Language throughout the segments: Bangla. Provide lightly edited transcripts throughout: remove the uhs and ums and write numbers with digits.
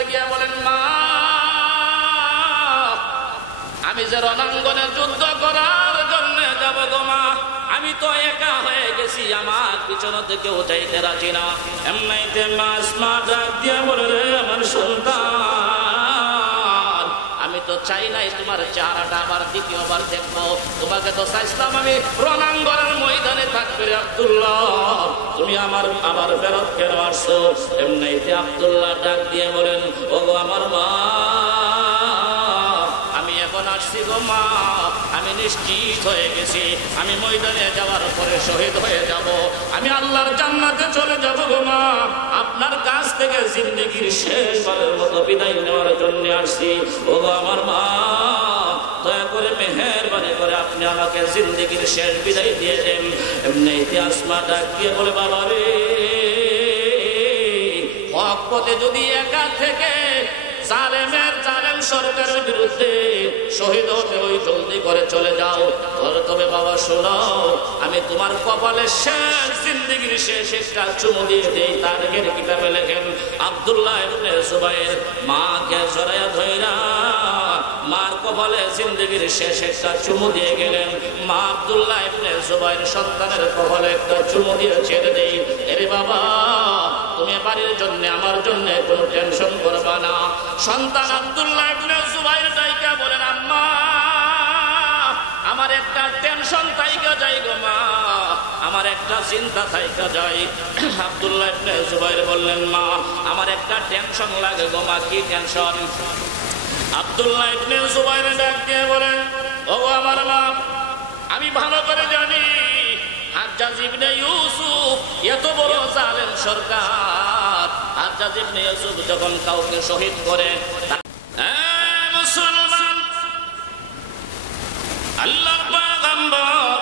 কাছে গিয়া বলেন, মা আমি যে রণাঙ্গনে যুদ্ধ করার জন্য যাব গো মা, আমি তো একা হয়ে গেছি, আমার পিছনে থেকে উঠাইতে রাজি না। এমনিতে মা আসমা ডাক দিয়া বলে, রে আমার সন্তান, আমি তো চাই নাই তোমার চেহারাটা আবার দ্বিতীয়বার দেখবো, তোমাকে তো চাইছিলাম আমি রণাঙ্গনের ময়দানে থাকবে। আব্দুল্লাহ তুমি আবার ফেরত কেন আসছো? এমনিতে আব্দুল্লাহ ডাক দিয়ে বলেন, ও গো আমার মা, আমি এখন আসছি গো মা, আমি নিশ্চিত হয়ে গেছি আমি ময়দানে যাওয়ার পরে শহীদ হয়ে যাব, আমি আল্লাহর জান্নাতে চলে যাব গো মা, আপনার কাছ থেকে জিন্দেগির শেষবারের মতো বিদায় নেওয়ার জন্য আসছি। ও গো আমার মা, দয়া করে মেহেরবানি করে আপনি আমাকে জিন্দেগির শেষ বিদায় দিয়ে দেন। এমনি আসমা ডাক দিয়ে বলে, বাবা রে, হক পথে যদি একা থেকে জালেম সরকারের বিরুদ্ধে শহীদ হতে ওই জলদি করে চলে যাও, তবে বাবা শোনো, আমি তোমার কপালে শেষ জিন্দেগির শেষ একটা চুমু দিয়ে দেই। তারিখের কিতাবে লেখেন, আব্দুল্লাহ ইবনে জুবাইর মাকে জড়াইয়া ধইরা মার কপালে জিন্দেগির শেষ একটা চুমু দিয়ে গেলেন। মা আব্দুল্লাহ ইবনে জুবাইর সন্তানের কপালে একটা চুমু দিয়ে ছেড়ে দেই, এরে বাবা তুমি বাড়ির জন্য আমার জন্য কোনো টেনশন করবা না। সন্তান আব্দুল্লাহ ইবনে জুবাইর ডাইকা বলেন, আম্মা আমার একটা টেনশন থাইকা যাই গো মা, আমার একটা চিন্তা থাইকা যাই। আব্দুল্লাহ ইবনে জুবাইর বললেন, মা আমার একটা টেনশন লাগে গো মা। কি টেনশন? আব্দুল্লাহ ইবনে জুবাইর ডাক দিয়ে বলেন, ও আমার মা, আমি ভালো করে জানি হাজ্জাজ ইবনে ইউসুফ এত বড় জালেম সরকার, হাজ্জাজ ইবনে ইউসুফ যখন কাউকে শহীদ করে, মুসলমান আল্লাহর পয়গম্বর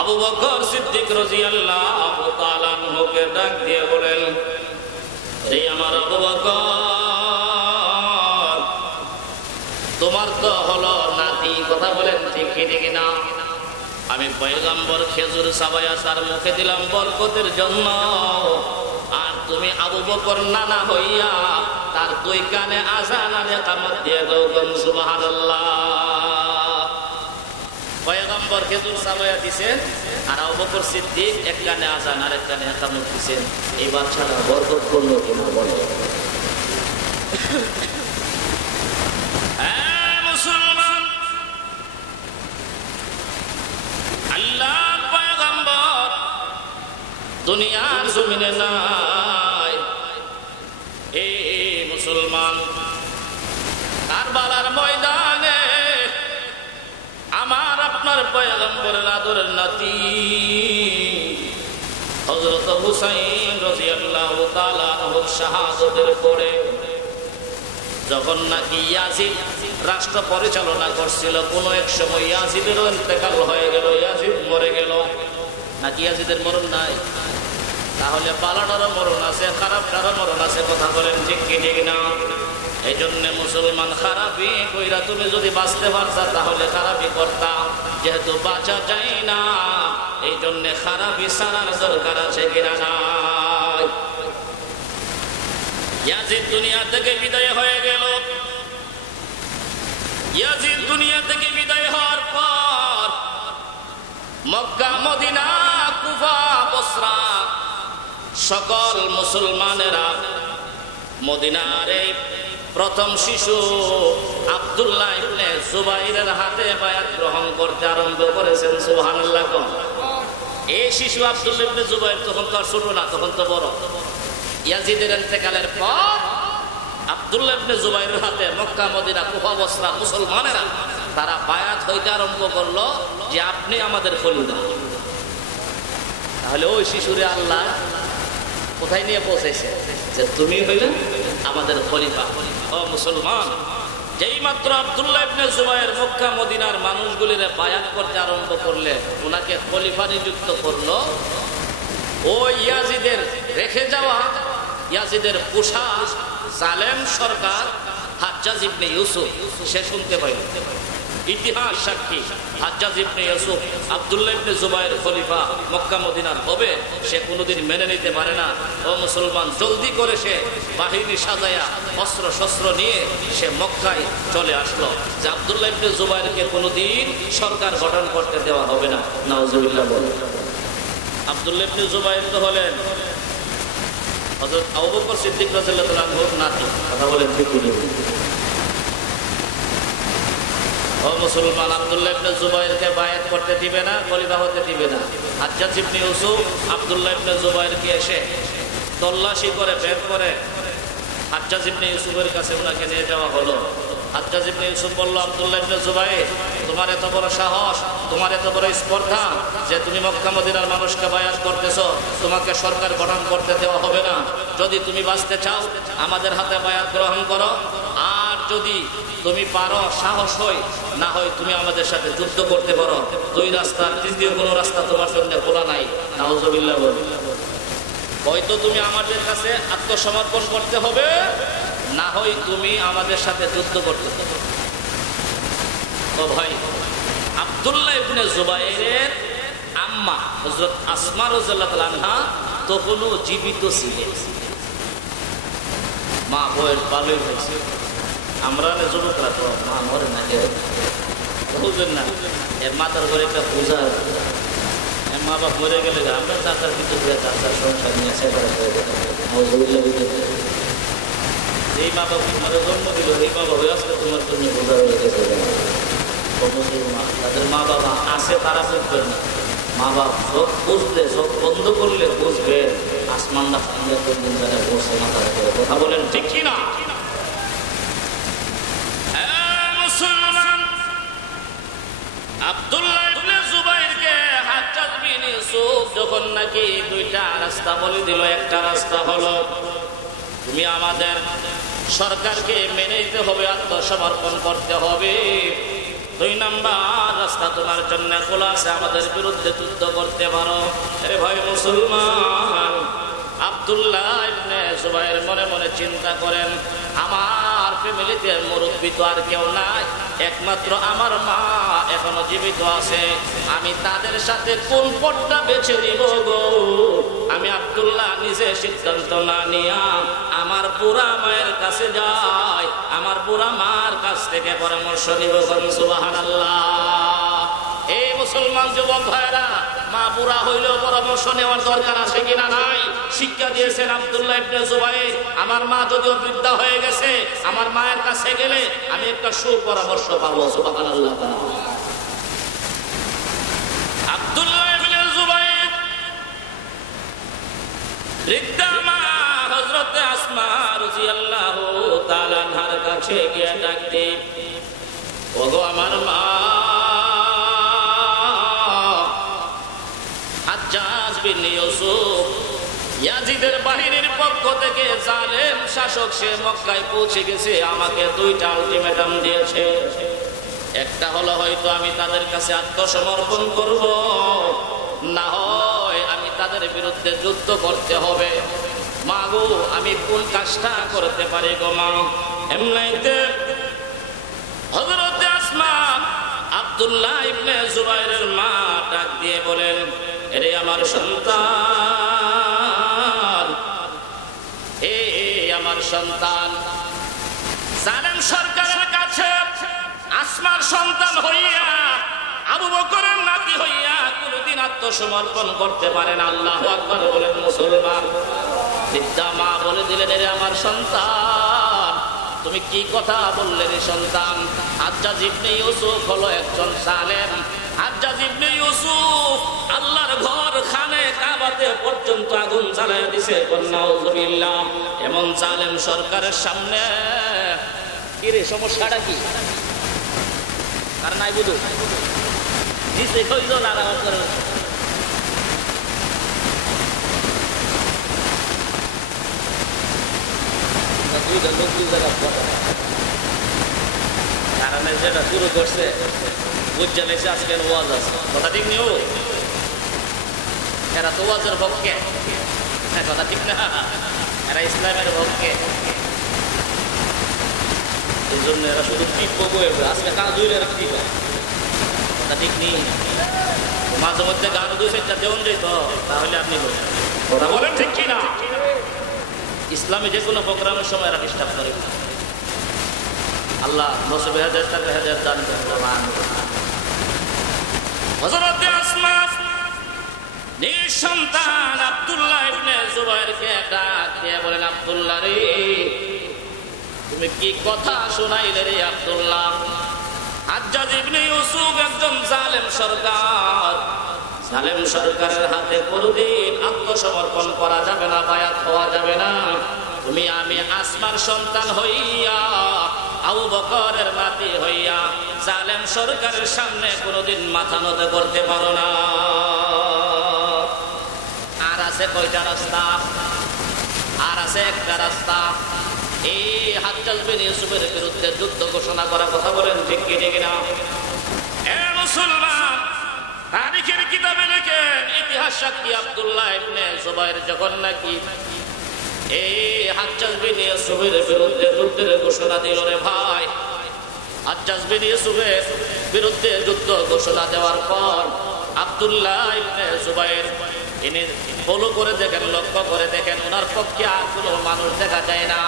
আবু বকর সিদ্দিক রাদিয়াল্লাহু তাআলা আনহুকে ডাক দিয়ে বলেন, এই আমার আবু বকর, তোমার তো হলো নাতি, কথা বলেন ঠিক কি না? আমি পয়গম্বর খেজুর সাবায়া তার মুখে দিলাম বরকতের জন্য, আর তুমি আবু বকর নানা হইয়া তার দুই কানে আযান আর ইকামত দিয়ে দাও, সুবহানাল্লাহ। পয়গম্বর খেজুর সাবায়া দিবেন আর আবু বকর সিদ্দিক এক কানে আযান আর এক কানে ইকামত দিবেন। এই বাচ্চারা বরকত করলো কিনা বলো? মুসলমান আল্লাহর পয়গম্বর দুনিয়ার জমিনে নাই। এই মুসলমান কারবালার ময়দানে আমার আপনার পয়গম্বরের আদরের নাতি হযরত হুসাইন রাদিয়াল্লাহু তাআলা আনহু শাহাদাতের পরে যখন নাকি ইয়াজিদ রাষ্ট্র পরিচালনা করছিল, কোন এক সময় ইয়াজিদের ইন্তেকাল হয়ে গেল, ইয়াজিদ মরে গেল। নাকি ইয়াজিদের মরণ নাই? তাহলে পালাটারও মরণ আছে, খারাপটারও মরণ আছে, কথা বলেন ঠিক কি ঠিক না? এই জন্য মুসলমান খারাপি কইরা তুমি যদি বাঁচতে পারতা তাহলে খারাপি করতা, যেহেতু বাঁচা যায় না এই জন্য খারাপি সারার দরকার আছে কিনা নাই? ইয়াজিদ দুনিয়া থেকে বিদায় হয়ে গেল। ইয়াজিদ দুনিয়া থেকে বিদায় হওয়ার পর মক্কা, মদিনা, কুফা, বসরা সকল মুসলমানেরা মদিনার এই প্রথম শিশু আব্দুল্লাহ ইবনে জুবাইরের হাতে বায়াত গ্রহণ করতে আরম্ভ করেছেন। সুবহানাল্লাহ। এই শিশু আব্দুল্লাহ ইবনে জুবাইর তখন তো আর ছোট না, তখন তো বড়। ইয়াজিদের ইন্তেকালের পর আব্দুল্লাহ ইবনে জুবাইরের হাতে মক্কা, মদিনা, কুফা, বসরা মুসলমানেরা তারা বায়াত হইতে আরম্ভ করলো যে আপনি আমাদের খলিফা। তাহলে ওই শিশুরে আল্লাহ কোথায় নিয়ে পৌঁছেছে? যে তুমি হইলে আমাদের খলিফা। ও মুসলমান, যেই মাত্র আব্দুল্লাহ ইবনে জুবাইর মক্কা মদিনার মানুষগুলিরে বায়াত করতে আরম্ভ করলে, ওনাকে খলিফা নিযুক্ত করলো, ও ইয়াজিদের রেখে যাওয়া ইয়াজিদের পোষা জালেম সরকার হাজ্জাজ ইবনে ইউসুফ সে শুনতে পাইল। ইতিহাস সাক্ষী। হাজ্জাজ ইবনে ইউসুফ আব্দুল্লাহ ইবনে জুবায়ের খলিফা মক্কা মদিনার হবে, সে কোনোদিন মেনে নিতে পারে না। ও মুসলমান, জলদি করে সে বাহিনী সাজায়া অস্ত্র শস্ত্র নিয়ে সে মক্কায় চলে আসলো যে আব্দুল্লাহ ইবনে জুবায়েরকে কোনোদিন সরকার গঠন করতে দেওয়া হবে না। নাউজুবিল্লাহ বলে। আব্দুল্লাহ ইবনে জুবায়ের তো হলেন হযরত আবু বকর সিদ্দিক রাদিয়াল্লাহু তাআলা আনহুর নাতি। কথা বলেন ঠিক কি? ও মুসলমান, আব্দুল্লাহ ইবনে জুবায়েরকে বায়াত করতে দিবে না, খলিফা হতে দিবে না। হাজ্জাজ ইবনে ইউসুফ আব্দুল্লাহ ইবনে জুবায়েরকে এসে তল্লাশি করে বের করে হাজ্জাজ ইবনে ইউসুফের কাছে ওনাকে নিয়ে যাওয়া হলো। হাজ্জাজ ইবনে ইউসুফ বলল, আব্দুল্লাহ ইবনে জুবায়ের, তোমার এত বড় সাহস, তোমার এত বড় স্পর্ধা যে তুমি মক্কা মদিনার মানুষকে বায়াত করতেছো, তোমাকে সরকার গঠন করতে দেওয়া হবে না। যদি তুমি বাঁচতে চাও আমাদের হাতে বায়াত গ্রহণ করো, আর যদি তুমি পারো, সাহস হয় না হয় তুমি আমাদের সাথে যুদ্ধ করতে পারো। দুই রাস্তার তৃতীয় কোনো রাস্তা তোমার জন্য খোলা নাই। নাউজুবিল্লাহ বলি। হয়তো তুমি আমাদের কাছে আত্মসমর্পণ করতে হবে, না হয় তুমি আমাদের সাথে যুদ্ধ করতে হবে। ও ভাই, আব্দুল্লাহ ইবনে জুবায়েরের আম্মা হযরত আসমা রাদিয়াল্লাহু তাআলা আনহা তখনও জীবিত ছিলেন। মা বয়স ভালোই হয়েছে। আমরা যুবকরা তো মা মরে না, বুঝলেন না, এর মাথার ঘরে একটা পূজা। মা বাপ মরে গেলে আমরা চাচার ভিতরে চাচার সংসার নিয়ে এই মা বাপ তোমার জন্ম দিল, এই মা বাবা আজকে তোমার জন্য বোঝা হয়ে গেছে। তাদের মা বাবা আছে, তারা বুঝবেন না। মা বাপ সব বুঝলে, সব বন্ধ করলে বুঝবে আসমানটা সঙ্গে কোন দিন জানে বসে মাথা করে। কথা বলেন ঠিক কি না? আব্দুল্লাহ ইবনে জুবায়েরকে হাজ্জাজ বিন ইউসুফ যখন নাকি দুইটা রাস্তা বলে দিল, একটা রাস্তা হলো তুমি আমাদের সরকারকে মেনে নিতে হবে, আত্মসমর্পণ করতে হবে। দুই নাম্বার রাস্তা তোমার জন্য খোলা আছে, আমাদের বিরুদ্ধে যুদ্ধ করতে পারো। আরে ভাই মুসলমান, আব্দুল্লাহ ইবনে জুবায়ের মনে মনে চিন্তা করেন, আমার ফ্যামিলিতে মুরব্বী তো আর কেউ নাই, একমাত্র আমার মা এখনো জীবিত আছে। আমি তাদের সাথে কোন পথটা বেছে নিব গো? আমি আব্দুল্লাহ নিজে সিদ্ধান্ত না নিয়া আমার বুড়া মায়ের কাছে যাই, আমার বুড়া মার কাছ থেকে পরামর্শ নিব। সুবহানাল্লাহ। এই মুসলমান যুবক ভাইরা, মা বুড়া হইলেও পরামর্শ নেওয়ার দরকার আছে কিনা নাই? শিক্ষা দিয়েছেন আব্দুল্লাহ ইবনে জুবায়ের, আমার মা যদিও বৃদ্ধা হয়ে গেছে, আমার মায়ের কাছে গেলে আমি একটা সুপরামর্শ পাবো। সুবহানাল্লাহ। আব্দুল্লাহ ইবনে জুবায়ের বৃদ্ধা মা হযরত আসমা রাদিয়াল্লাহু তাআলা আনহার কাছে গিয়ে ডাকতে, ওগো আমার মা, হাজ্জাজ বিন ইউসুফ ইয়াজিদের বাহিনীর পক্ষ থেকে জালেম শাসক সে মক্কায় পৌঁছে গেছে, আমাকে দুইটা আলটিমেটাম দিয়েছে। একটা হলো হয়তো আমি তাদের কাছে আত্মসমর্পণ করব, না হয় আমি তাদের বিরুদ্ধে যুদ্ধ করতে হবে। মা গো, আমি কোন কাজটা করতে পারি গো মা? এমনিতে হযরত আসমা আব্দুল্লাহ ইবনে জুবায়েরের মা ডাক দিয়ে বলেন, এরে আমার সন্তান, হে আমার সন্তান, জালেম সরকারের কাছে আসমার সন্তান হইয়া, আবু বকরের নাতি হইয়া কোনদিন আত্মসমর্পণ করতে পারেন। আল্লাহু আকবার বলেন মুসলমান। বৃদ্ধা মা বলে দিলেন, এরে আমার সন্তান, তুমি কি কথা বললে রে সন্তান? হাজ্জাজ ইবনে ইউসুফ হলো একজন জালেম। হাজ্জাজ ইবনে ইউসুফ আল্লাহর ঘর খানে কাবাতে পর্যন্ত আগুন জ্বালায় দিছে। নাউজুবিল্লাহ। এমন জালেম সরকারের সামনে কি রে সমস্যাটা কি? আর নাই বুঝো দিছে কইলো লারা করে দুইটা লোক দুই জায়গা পড়ে, কারণে যেটা শুরু করছে বুঝে লেছে আজকের ওয়াজ আছে। কথা ঠিক নিও, এরা তো ওয়াজের পক্ষে, কথা ঠিক না, এরা ইসলামের পক্ষে। এই জন্য এরা শুধু টিপবো বয়ে আজকে কাজ হইলে এরা কি করে কথা ঠিক নেই। মাঝে মধ্যে গান দুই চারটা দেওয়ান যেত তাহলে আপনি কথা বলেন ঠিক কিনা। ইসলামে যে কোনো প্রোগ্রামের সময় এরা ডিস্টার্ব করে। আল্লাহ নসবে হাজার দান করেন। হযরত আসমা নিঃসন্তান আব্দুল্লাহ ইবনে জুবাইরকে ডাক দিয়ে বলেন, আব্দুল্লাহ রে, তুমি কি কথা শোনাইলে রে আব্দুল্লাহ? হাজ্জাজ ইবনে ইউসুফ একজন জালেম সরকার, জালেম সরকারের হাতে কোনদিন আত্মসমর্পণ করা যাবে না, বায়াত হওয়া যাবে না। তুমি আমি আসমার সন্তান হইয়া, আবু বকরের নাতি হইয়া জালেম সরকারের সামনে কোনদিন মাথা নত করতে পারো না। আর আছে কয়টা রাস্তা? আর আছে একটা রাস্তা। এই হাজ্জাজ বিন ইউসুফের বিরুদ্ধে যুদ্ধ ঘোষণা করা। কথা বলেন ঠিক কি ঠিক না? এ মুসলমান, তারিখের কিতাবে লেখেন, ইতিহাস সাক্ষী আব্দুল্লাহ ইবনে জুবাইর যখন নাকি এই হাজ্জাজ বিন ইউসুফের বিরুদ্ধে যুদ্ধের ঘোষণা দিল রে ভাই, হাজ্জাজ বিন ইউসুফের বিরুদ্ধে যুদ্ধ ঘোষণা দেওয়ার পর আব্দুল্লাহ ইবনে জুবাইর তিনি ফলো করে দেখেন, লক্ষ্য করে দেখেন, ওনার পক্ষে আর কোনো মানুষ দেখা যায় না,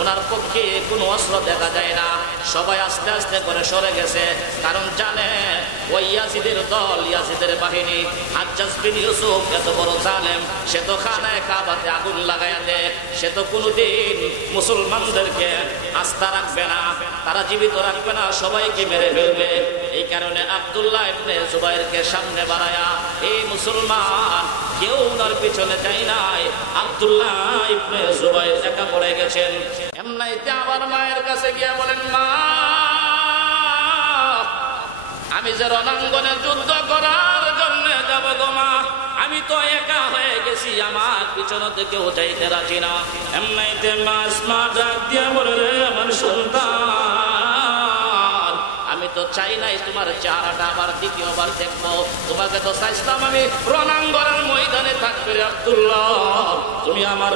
ওনার পক্ষে কোনো অস্ত্র দেখা যায় না। সবাই আস্তে আস্তে করে সরে গেছে, কারণ জানে ওই ইয়াজিদের দল, ইয়াজিদের বাহিনী, হাজ্জাজ বিন ইউসুফ এত বড় জালেম, সে তো খানায় কাবাতে আগুন লাগাইয়া দেয়, সে তো কোনোদিন মুসলমানদেরকে আস্থা রাখবে না, তারা জীবিত রাখবে না, সবাইকে মেরে ফেলবে। এই কারণে আব্দুল্লাহ ইবনে জুবাইরকে সামনে বাড়ায়া, এই মুসলমান কেউ ওনার পিছনে যায় নাই, আব্দুল্লাহ ইবনে জুবাইর একা পড়ে গেছেন। এমনাইতে আমার মায়ের কাছে গিয়া বলেন, মা, আমি যে রণাঙ্গনে যুদ্ধ করার জন্য যাব গো মা, আমি তো একা হয়ে গেছি, আমার পিছনে কেউ যাইতে রাজি না। এমনাইতে মা আসমা ডাক দিয়া বলে, রে আমার সন্তান, আমি তো চাই নাই তোমার চেহারাটা আবার দ্বিতীয়বার দেখবো, তোমাকে তো চাইছিলাম আমি রণাঙ্গনের ময়দানে থাকবে রে আব্দুল্লাহ, তুমি আমার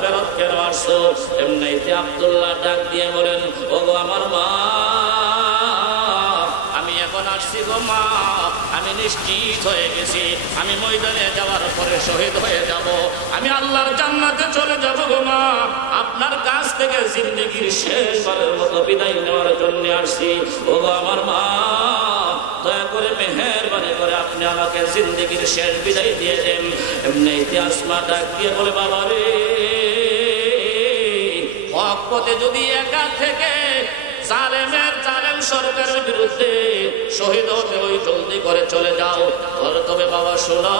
ফেরত কেন আসছো? এমনিতে আব্দুল্লাহ ডাক দিয়ে বলেন, ও গো আমার মা, আমি এখন আসছি গো মা, আমি নিশ্চিত হয়ে গেছি, আমি ময়দানে যাওয়ার পরে শহীদ হয়ে যাব, আমি আল্লাহর জান্নাতে চলে যাব গো মা, আপনার কাছ থেকে জিন্দেগির শেষবারের মতো বিদায় নেওয়ার জন্য আসছি। ও গো আমার মা, দয়া করে মেহেরবানি করে আপনি আমাকে জিন্দেগির শেষ বিদায় দিয়ে দেন। এমনি আসমা ডাক দিয়ে বলে, বাবা রে, হক পথে যদি একা থেকে জালেম সরকারের বিরুদ্ধে শহীদ হতে ওই জলদি করে চলে যাও, তবে বাবা শোনো,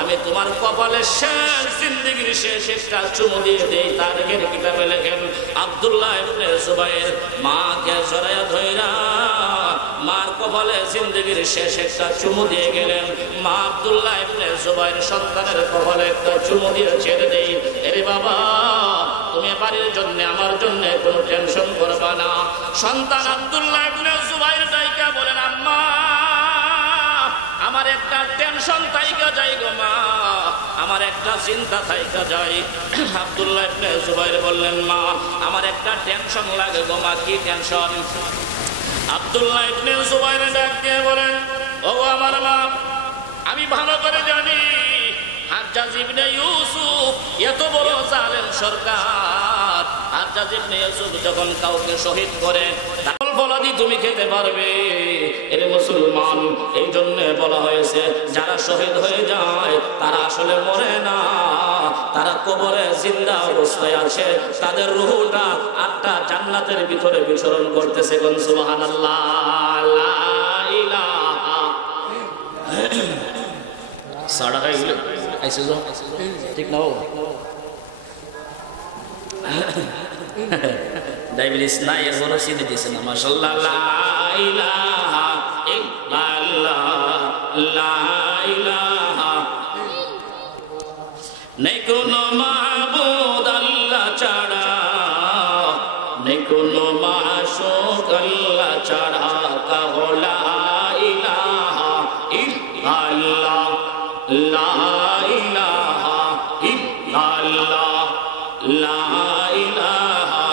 আমি তোমার কপালে শেষ জিন্দেগির শেষ একটা চুমু দিয়ে দেই। তারিখের কিতাবে লেখেন, আব্দুল্লাহ ইবনে জুবাইর মাকে জড়াইয়া ধইরা মার কপালে জিন্দেগির শেষ একটা চুমু দিয়ে গেলেন। মা আব্দুল্লাহ ইবনে জুবাইর সন্তানের কপালে একটা চুমু দিয়ে ছেড়ে দেই, এরে বাবা, তুমি বাড়ির জন্য আমার জন্য কোনো টেনশন করবা না। সন্তান আব্দুল্লাহ ইবনে জুবাইর দাইকা বলেন, আম্মা, আমার একটা টেনশন থাইকা যাই গো মা, আমার একটা চিন্তা থাইকা যাই। আব্দুল্লাহ ইবনে জুবাইর বললেন, মা, আমার একটা টেনশন লাগে গো মা। কি টেনশন? আব্দুল্লাহ ইবনে জুবাইর ডাক দিয়ে বলেন, ও আমার মা, আমি ভালো করে জানি হাজ্জাজ ইবনে ইউসুফ এত বড় জালেম সরকার, হাজ্জাজ ইবনে ইউসুফ যখন কাউকে শহীদ করে তার ফলাদি তুমি খেতে পারবে। এর মুসলমান, এই জন্য বলা হয়েছে, যারা শহীদ হয়ে যায় তারা আসলে মরে না, তারা কবরে জিন্দা অবস্থায় আছে, তাদের রূহটা আটটা জান্নাতের ভিতরে বিচরণ করতেছে। কোন সুবহানাল্লাহ, লা ইলাহা সাড়া গাইলে আইসে যাও, ঠিক না? ডায়াবেটিস নাই, এর বড় সিনে দিয়েছে না, মাশাআল্লাহ। লা ইলাহা ইল্লাল্লাহ, লা ইলাহা, নেই কোনো মাবুদ আল্লাহ ছাড়া, নেই কোনো মাশুক আল্লাহ ছাড়া, কাহো লা ইলাহা ইল্লাল্লাহ, লা ইলাহা ইল্লাল্লাহ, লা ইলাহা।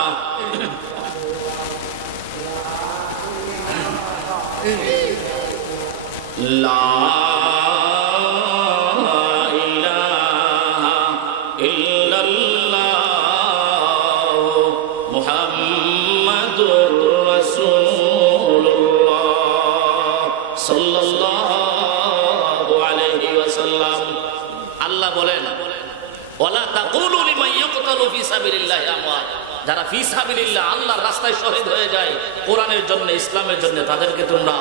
তাকুলু লিমান ইয়াকতালু ফি সাবিলিল্লাহি আমওয়াত, যারা ফি সাবিলিল্লাহ আল্লাহর রাস্তায় শহীদ হয়ে যায় কোরআনের জন্য, ইসলামের জন্য, তাদেরকে তোমরা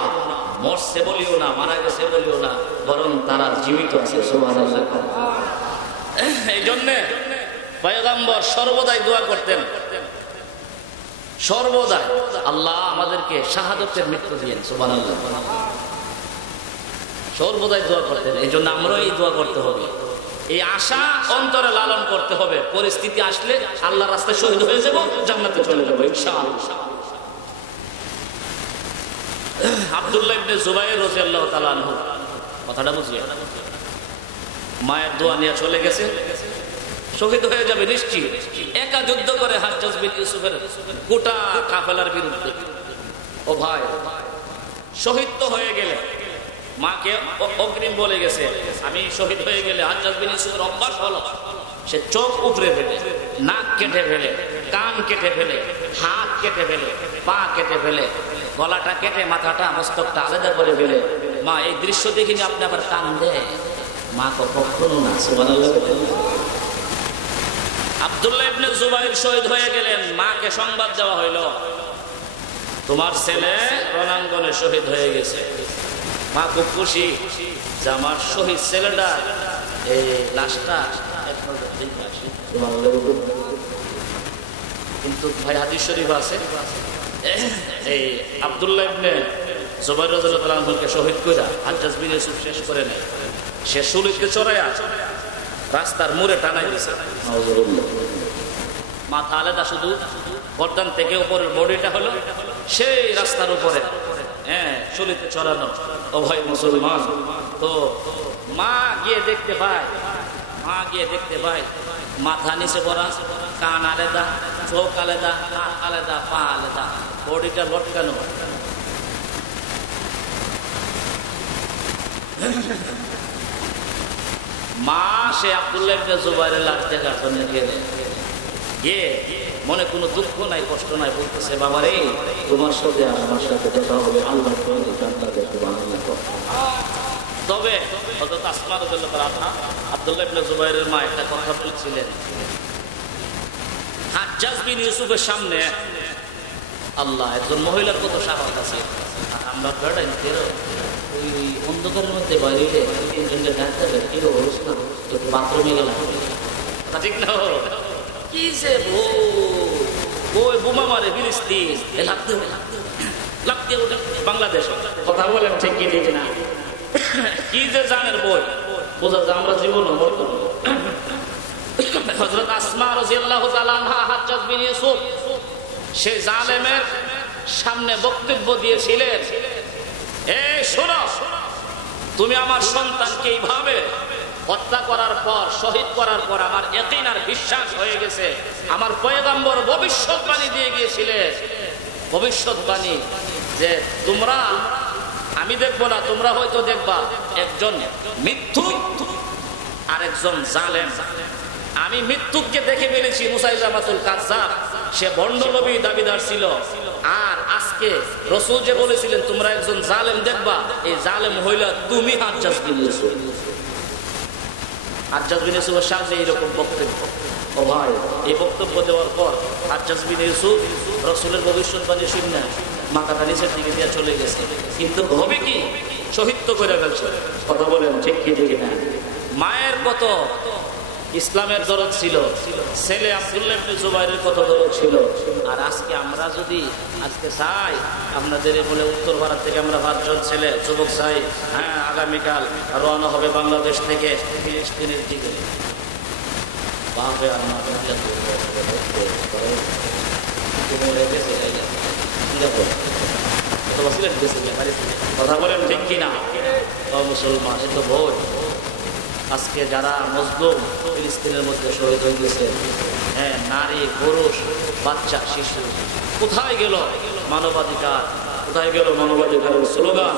মরছে বলিও না, মারা গেছে বলিও না, বরং তারা জীবিত আছে। সুবহানাল্লাহ। এই জন্য পয়গম্বর সর্বদাই দোয়া করতেন, সর্বদাই, আল্লাহ আমাদেরকে শাহাদাতের মৃত্যু দিয়েন। সুবহানাল্লাহ। সর্বদাই দোয়া করতেন। এই জন্য আমরাও এই দোয়া করতে হবে, এই আশা অন্তরে লালন করতে হবে। পরিস্থিতি আসলে আল্লাহর রাস্তায় শহীদ হয়ে যাব, জান্নাতে চলে যাব ইনশাআল্লাহ। আব্দুল্লাহ ইবনে জুবাইর রাদিয়াল্লাহু তাআলা আনহু, কথাটা বুঝিয়ে, মায়ের দোয়া নিয়ে চলে গেছে, শহীদ হয়ে যাবে নিশ্চিত। একা যুদ্ধ করে হাজ্জাজ বিন ইউসুফের গোটা কাফেলার বিরুদ্ধে। ও ভাই, শহীদ তো হয়ে গেলে, মাকে অগ্রিম বলে গেছে, আমি শহীদ হয়ে গেলে হাজ্জাজ বিন ইউসুফের অভ্যাস হলো সে চোখ উপড়ে ফেলে, নাক কেটে ফেলে, কান কেটে ফেলে, হাত কেটে ফেলে, পা কেটে ফেলে, গলাটা কেটে মাথাটা মস্তকটা আলাদা করে ফেলে। মা এই দৃশ্য দেখিনি আপনি আবার কান দেয়? মা কখনো না। সুবহানাল্লাহ। আব্দুল্লাহ ইবনে জুবাইর শহীদ হয়ে গেলেন, মাকে সংবাদ দেওয়া হইল, তোমার ছেলে রণাঙ্গনে শহীদ হয়ে গেছে। মা খুব খুশি যে আমার শহীদ ছেলেটা এই লাশটা। কিন্তু ভাই হাদিস শরীফ আছে, এই আব্দুল্লাহ ইবনে জুবাইর রাদিয়াল্লাহু আনহুকে শহীদ কইরা হাজ্জাজ বিন ইউসুফ শেষ করে নেয়। সে শুলিতে চড়াইয়া রাস্তার মোড়ে টানাই দিয়েছে। মাথা আলাদা, শুধু গর্দান থেকে উপরের বডিটা হলো সেই রাস্তার উপরে, হ্যাঁ, চলিতে চড়ানো। ও ভাই মুসলমান, তো মা গিয়ে দেখতে পায়, মাথা নিচে পড়া, কান আলাদা, চোখ আলাদা, হাত আলাদা, পা আলাদা, বডিটা লটকানো। মা সে আব্দুল্লাহ ইবনে জুবাইরের লাশ দেখার জন্য গেলেন, গিয়ে মনে কোনো দুঃখ নাই, কষ্ট নাই, বলতেছে, বাবা রে, তোমার সাথে আমার সাথে দেখা হবে আল্লাহর জান্নাতে। সুবহানাল্লাহ। তবে হযরত আসমা রাদিয়াল্লাহু তাআলা আব্দুল্লাহ ইবনে জুবাইরের মা একটা কথা বলছিলেন, হাজ্জাজ বিন ইউসুফের সামনে, আল্লাহ, একজন মহিলার কত সাহস আছে। আমরা বেড়াই ওই অন্ধকারের মধ্যে বাইরে তিনজনকে ডাকতে হবে, কি অবস্থা, একটু বাথরুমে গেলাম, ঠিক না? কি যে ওই বোমা মারে ফিলিস্তিন, লাগতে ওঠে বাংলাদেশ। কথা বলেন ঠিক কি ঠিক না? কি যে জানের বই বোঝা যায়, আমরা জীবন হযরত আসমা রাদিয়াল্লাহু তাআলা আনহা হাজ্জাজ বিন ইউসুফ সেই জালেমের সামনে বক্তব্য দিয়েছিলেন, এই শোনো, তুমি আমার সন্তানকে এইভাবে হত্যা করার পর, শহীদ করার পর আমার ইয়াকিন আর বিশ্বাস হয়ে গেছে, আমার পয়গম্বর ভবিষ্যৎবাণী দিয়ে গিয়েছিলেন, ভবিষ্যৎবাণী যে তোমরা, আমি দেখবো না, তোমরা হয়তো দেখবা একজন মিথ্যুক আর একজন জালেম। আমি মিথ্যুককে দেখে ফেলেছি, মুসাইলামাতুল কাযযাব, সে ভণ্ড নবী দাবিদার ছিল। আর আজকে রাসূল যে বলেছিলেন তোমরা একজন জালেম দেখবা, এই জালেম হইলা তুমি, হাজ্জাজ বিন ইউসুফ। হাজ্জাজ বিন ইউসুফের সামনে এইরকম বক্তব্য। ও ভাই, এই বক্তব্য দেওয়ার পর হাজ্জাজ বিন ইউসুফ রাসূলের ভবিষ্যৎবাণী শুনে মাথাটা নিচের দিকে দিয়ে চলে গেছে। কিন্তু হবে কি, শহীদ তো করে ফেলছে। কথা বলেন ঠিক কি ঠিক না? মায়ের কত ইসলামের দরদ ছিল, ছেলে আব্দুল্লাহ ইবনে জুবাইরের কত দরদ ছিল। আর আজকে আমরা যদি আজকে চাই, আপনাদের বলে উত্তর ভারত থেকে আমরা 5 জন ছেলে যুবক চাই, হ্যাঁ, আগামীকাল রওনা হবে বাংলাদেশ থেকে ফিলিস্তিনের দিকে, কথা বলেন ঠিক কিনা? মুসলমান, এ তো ভয়। আজকে যারা মজলুম ফিলিস্তিনের মধ্যে শহীদ হয়ে গেছে, হ্যাঁ, নারী, পুরুষ, বাচ্চা, শিশু, কোথায় গেল মানবাধিকার? কোথায় গেল মানবাধিকারের স্লোগান?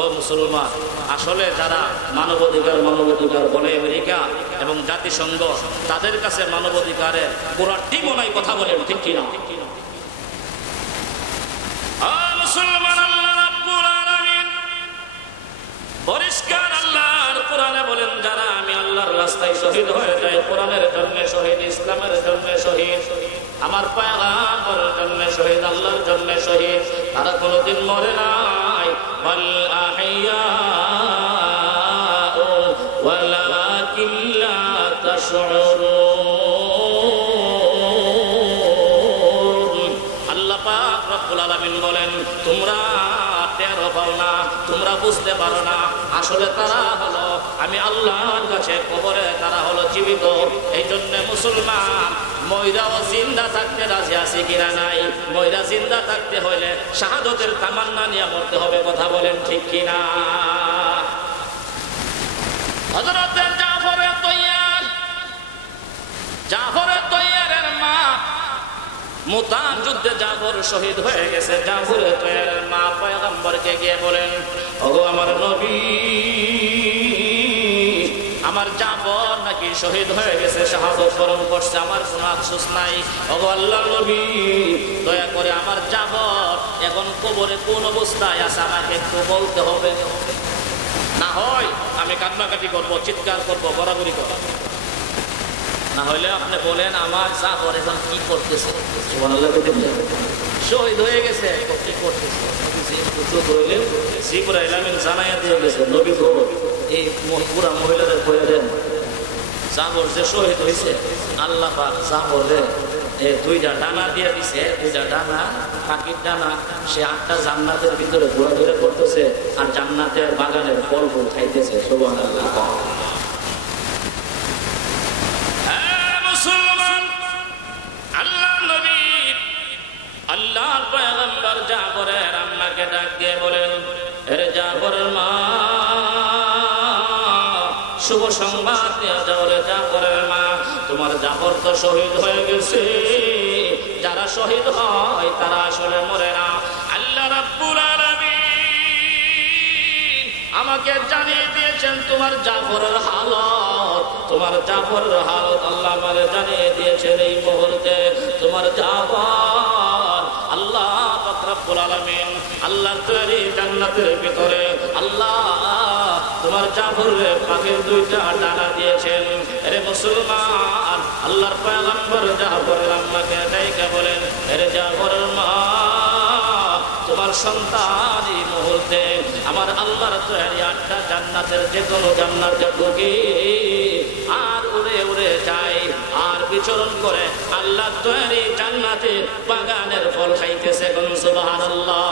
ও মুসলমান, আসলে যারা মানবাধিকার বলে আমেরিকা এবং জাতিসংঘ, তাদের কাছে মানবাধিকারের পুরা টিমও নাই। কথা বলেন ঠিক কিনা? মুসলমান, আল্লাহ রাব্বুল আলামিন পরিষ্কার আল্লাহর কোরআনে বলেন, যারা আমি আল্লাহর রাস্তায় শহীদ হয়ে যায় কোরআনের জন্য শহীদ, ইসলামের জন্য শহীদ, আমার পয়গম্বরের জন্য শহীদ, আল্লাহর জন্য শহীদ, তারা কোনোদিন মরে নাই। ওয়াল আহইয়াউ ওয়ালাকিন লা তাশউরুন। আল্লাহ পাক রব্বুল আলামিন বলেন, তোমরা টের পাও না, তোমরা বুঝতে পারো না, আসলে তারা হলো আমি আল্লাহর কাছে কবরে তারা হলো জীবিত। এই জন্য মুসলমান ময়রাও জিন্দা থাকতে রাজি আছে কিনা নাই? ময়রা জিন্দা থাকতে হইলে শাহাদতের তামান্না নিয়ে মরতে হবে, কথা বলেন ঠিক কিনা? হযরত জাফর তৈয়ারের মা মুতার যুদ্ধে জাফর শহীদ হয়ে গেছে। জাফর তৈয়ারের মা পয়গম্বরকে গিয়ে বলেন, ওগো আমার নবী, আমার জাফর নাকি শহীদ হয়ে গেছে, শাহাদত বরণ করছে, আমার কোনো আফসোস নাই। ওগো আল্লাহর নবী, দয়া করে আমার জাফর এখন কবরে কোন অবস্থায় আছে আমাকে একটু বলতে হবে, না হয় আমি কান্নাকাটি করবো, চিৎকার করবো, বরাবরি করবো। না হলে আপনি বলেন আমার জাফর এখন কি করতেছে? শহীদ হয়ে গেছে, কি করতেছে? জিবরাইল আমিন জানাইয়া দিয়ে গেছে, নবী গো এই পুরা মহিলাদের বলে দেন, জাফর যে শহীদ হয়েছে, আল্লাহ পাক জাফরে দুইটা ডানা দিয়ে দিছে, দুইটা ডানা পাখির ডানা, সে 8টা জান্নাতের ভিতরে ঘোরাঘুরা করতেছে আর জান্নাতের বাগানের ফল ফুল খাইতেছে। সুবহানাল্লাহ। আল্লাহর পয়গম্বর জাফরের আম্মাকে ডাক দিয়ে বলেন, আরে জাফরের মা, শুভ সংবাদ নিয়ে যাও রে জাফরের মা, তোমার জাফর তো শহীদ হয়ে গেছে। যারা শহীদ হয় তারা আসলে মরে না। আল্লাহ রাব্বুল আলামিন আমাকে জানিয়ে দিয়েছেন তোমার জাফরের হালত, তোমার জাফরের হালত আল্লাহ আমাকে জানিয়ে দিয়েছেন এই মুহূর্তে। তোমার জাফর আল্লাহ পাক রব্বুল আলামিন আল্লাহর তৈরি জান্নাতের ভিতরে আল্লাহ তোমার জাফরের পাখির 2টা ডানা দিয়েছেন। আরে মুসলমান, আল্লাহর পয়গম্বর জাফরের আম্মাকে ডাইকা বলেন, আরে জাফরের মা, তোমার সন্তান এই মুহূর্তে আমার আল্লাহর তৈরি 8টা জান্নাতের যে কোনো জান্নাতে ঢুকে আর উড়ে উড়ে যায় আর বিচরণ করে আল্লাহ তৈরি জান্নাতের বাগানের ফল খাইতেছে। সুবহানাল্লাহ।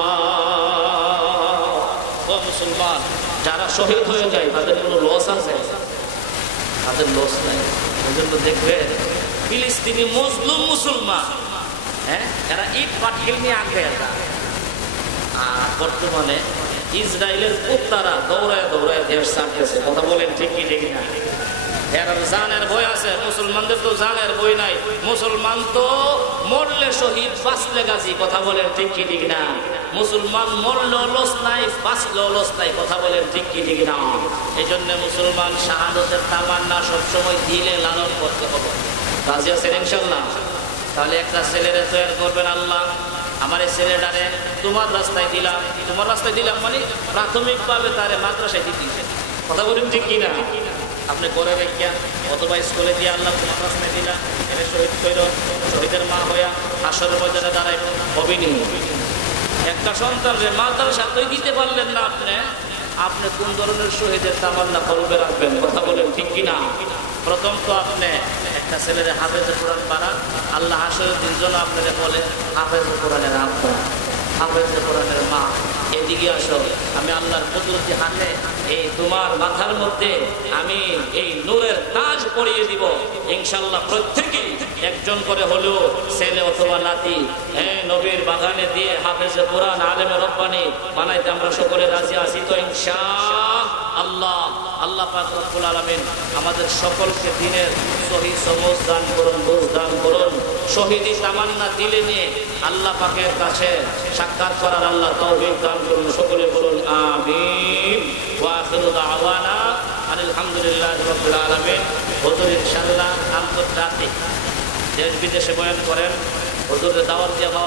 ও মুসলমান, যারা শহীদ হয়ে যায় তাদের কোনো লস আছে? তাদের লস নাই। এই জন্য দেখবে ফিলিস্তিনি মজলুম মুসলমান, এরা ইট পাটকেল নিয়ে আগে যায়, আর বর্তমানে ইসরায়েলের কুত্তারা দৌড়ায় দৌড়ায় দেশ ছাড়তেছে। কথা বলেন ঠিক কি ঠিক না? এরা জানের বই আছে, মুসলমানদের তো জানের বই নাই। মুসলমান তো মরলে শহীদ, বাঁচলে গাজী। কথা বলেন ঠিক কি ঠিক না? মুসলমান মরলেও লস নাই, বাঁচলেও লস নাই। কথা বলেন ঠিক কি ঠিক না? এই জন্য মুসলমান শাহাদতের তামান্না সবসময় দিলে লালন করতে হবে। রাজি আছেন ইনশাল্লাহ? তাহলে একটা ছেলেরে তৈরি করবেন, আল্লাহ আমার এই ছেলেটারে তোমার রাস্তায় দিলাম। তোমার রাস্তায় দিলাম মানে প্রাথমিকভাবে তারে মাদ্রাসায় দিতেছেন। কথা বলেন ঠিক কিনা? আপনি করে রেখা অথবা স্কুলে দিয়ে আল্লাহ তোমার রাস্তায় দিলাম, এটা শহীদ কইর, শহীদের মা হইয়া হাসরের ময়দানে দাঁড়াই হবিনি। একটা সন্তানরে মাদ্রাসায় দিতে পারলেন না আপনি, আপনি কোন ধরনের শহীদের তামান্না কলবে রাখবেন? কথা বলেন ঠিক কিনা? প্রথম তো আপনি একটা ছেলের হাফেজে কোরআন বানান, আল্লাহ হাসরের দিন জন্য আপনারা বলে হাফেজে কোরআনের আব্বা, হাফেজে কোরআনের মা, এদিকে আসো, আমি আল্লাহর কুদরতি হাতে এই তোমার মাথার মধ্যে আমি এই নূরের তাজ পরিয়ে দিব। ইনশাআল্লাহ প্রত্যেকেই একজন করে হলেও ছেলে অথবা নাতি নবীর বাগানে দিয়ে হাফেজে কোরআন আলেমে রব্বানি বানাইতে আমরা সকলে রাজি আছি তো ইনশাআল্লাহ। আল্লাহ পাক রব্বুল আলামিন আমাদের সকলকে দ্বীনের সহিহ সমঝ দান করুন, বুঝ দান করুন। শহীদি তামান্না দিলে নিয়ে আল্লাহ পাকের কাছে সাক্ষাৎ করার আল্লাহ তৌফিক দান করুন। সকলে বলুন আমিন। ওয়া আখিরু দাওয়ানা আলহামদুলিল্লাহি রাব্বিল আলামিন। হুজুর ইনশাআল্লাহ আন্তর্জাতিক দেশ বিদেশে বয়ান করেন, হুজুরের দাওয়াত দেওয়া